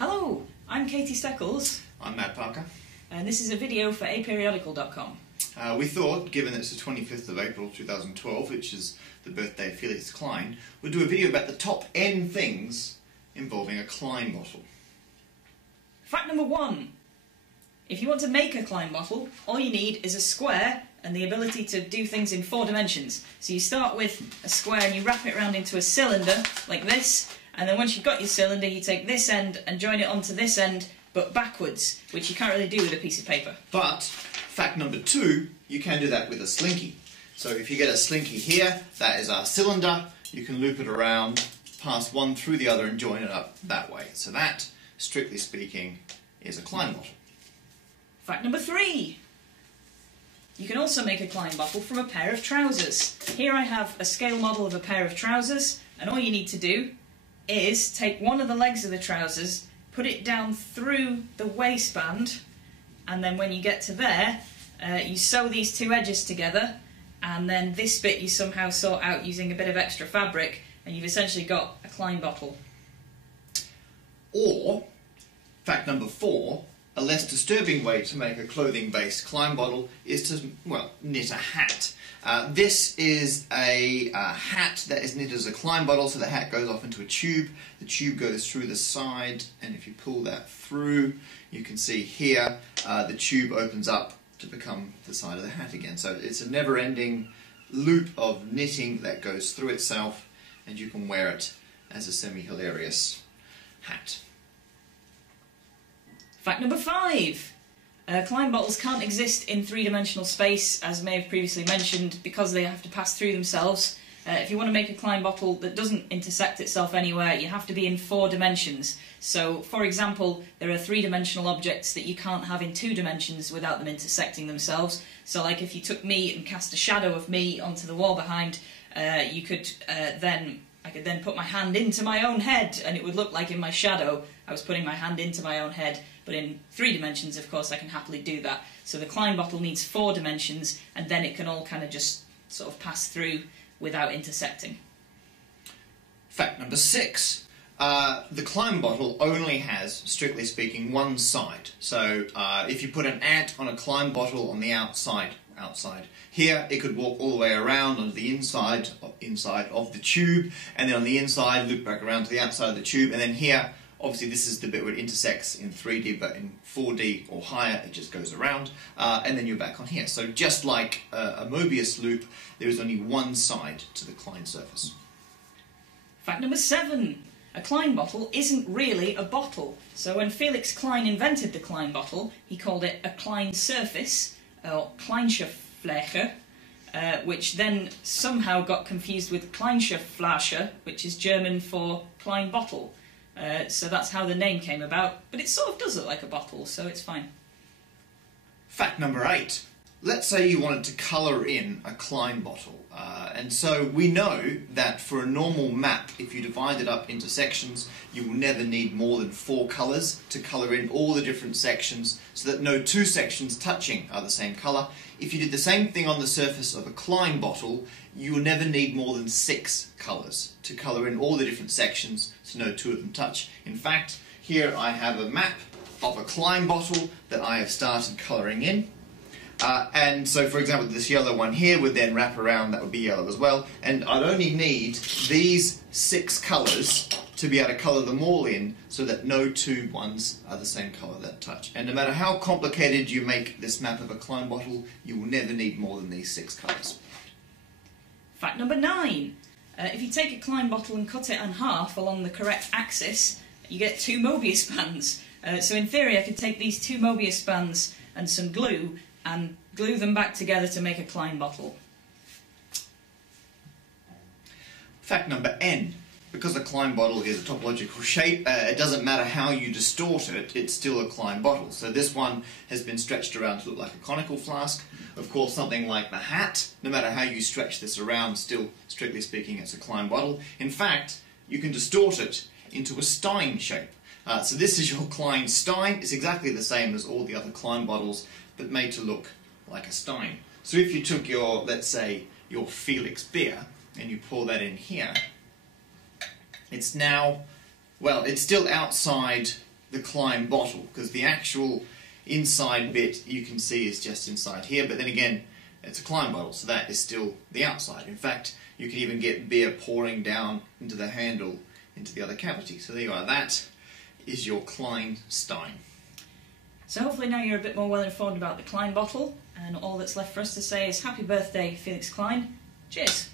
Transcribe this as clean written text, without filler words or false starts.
Hello, I'm Katie Steckles. I'm Matt Parker. And this is a video for aperiodical.com. We thought, given it's the 25th of April 2012, which is the birthday of Felix Klein, we'd do a video about the top N things involving a Klein bottle. Fact number 1. If you want to make a Klein bottle, all you need is a square and the ability to do things in 4 dimensions. So you start with a square and you wrap it around into a cylinder, like this, and then once you've got your cylinder, you take this end and join it onto this end, but backwards, which you can't really do with a piece of paper. But, fact number 2, you can do that with a slinky. So if you get a slinky here, that is our cylinder, you can loop it around, pass one through the other and join it up that way. So that, strictly speaking, is a Klein bottle. Fact number 3. You can also make a Klein bottle from a pair of trousers. Here I have a scale model of a pair of trousers, and all you need to do is take one of the legs of the trousers, put it down through the waistband, and then when you get to there, you sew these 2 edges together, and then this bit you somehow sort out using a bit of extra fabric, and you've essentially got a Klein bottle. Or, fact number 4, a less disturbing way to make a clothing-based Klein bottle is to, well, knit a hat. This is a hat that is knitted as a Klein bottle, so the hat goes off into a tube. The tube goes through the side, and if you pull that through, you can see here the tube opens up to become the side of the hat again. So it's a never-ending loop of knitting that goes through itself, and you can wear it as a semi-hilarious hat. Fact number 5. Klein bottles can't exist in 3-dimensional space, as may have previously mentioned, because they have to pass through themselves. If you want to make a Klein bottle that doesn't intersect itself anywhere, you have to be in 4 dimensions. So, for example, there are 3-dimensional objects that you can't have in 2 dimensions without them intersecting themselves. So, like if you took me and cast a shadow of me onto the wall behind, I could then put my hand into my own head, and it would look like in my shadow I was putting my hand into my own head. But in 3 dimensions, of course, I can happily do that. So the Klein bottle needs 4 dimensions, and then it can all kind of just sort of pass through without intersecting. Fact number 6. The Klein bottle only has, strictly speaking, one side. So if you put an ant on a Klein bottle on the outside, here it could walk all the way around onto the inside of the tube, and then on the inside loop back around to the outside of the tube, and then here, obviously this is the bit where it intersects in 3D, but in 4D or higher it just goes around, and then you're back on here. So just like a Mobius loop, there is only one side to the Klein surface. Fact number 7. A Klein bottle isn't really a bottle. So when Felix Klein invented the Klein bottle, he called it a Klein surface, or Kleinsche, which then somehow got confused with Kleinsche Flasche, which is German for Klein bottle. So that's how the name came about, but it sort of does look like a bottle, so it's fine. Fact number 8. Let's say you wanted to colour in a Klein bottle, and so we know that for a normal map, if you divide it up into sections, you will never need more than 4 colours to colour in all the different sections, so that no 2 sections touching are the same colour. If you did the same thing on the surface of a Klein bottle, you will never need more than 6 colours to colour in all the different sections, so no 2 of them touch. In fact, here I have a map of a Klein bottle that I have started colouring in. And so, for example, this yellow one here would then wrap around, that would be yellow as well, and I'd only need these 6 colours to be able to colour them all in so that no 2 ones are the same colour that touch. And no matter how complicated you make this map of a Klein bottle, you will never need more than these 6 colours. Fact number 9. If you take a Klein bottle and cut it in half along the correct axis, you get 2 Mobius bands. So in theory I could take these 2 Mobius bands and some glue and glue them back together to make a Klein bottle. Fact number N. Because a Klein bottle is a topological shape, it doesn't matter how you distort it, it's still a Klein bottle. So this one has been stretched around to look like a conical flask. Of course, something like the hat, no matter how you stretch this around, still, strictly speaking, it's a Klein bottle. In fact, you can distort it into a Stein shape. So this is your Klein Stein. It's exactly the same as all the other Klein bottles, but made to look like a Stein. So if you took your, let's say, your Felix beer, and you pour that in here, it's now, well, it's still outside the Klein bottle, because the actual inside bit you can see is just inside here, but then again, it's a Klein bottle, so that is still the outside. In fact, you can even get beer pouring down into the handle into the other cavity. So there you are, that is your Klein Stein. So hopefully now you're a bit more well informed about the Klein bottle, and all that's left for us to say is happy birthday, Felix Klein. Cheers!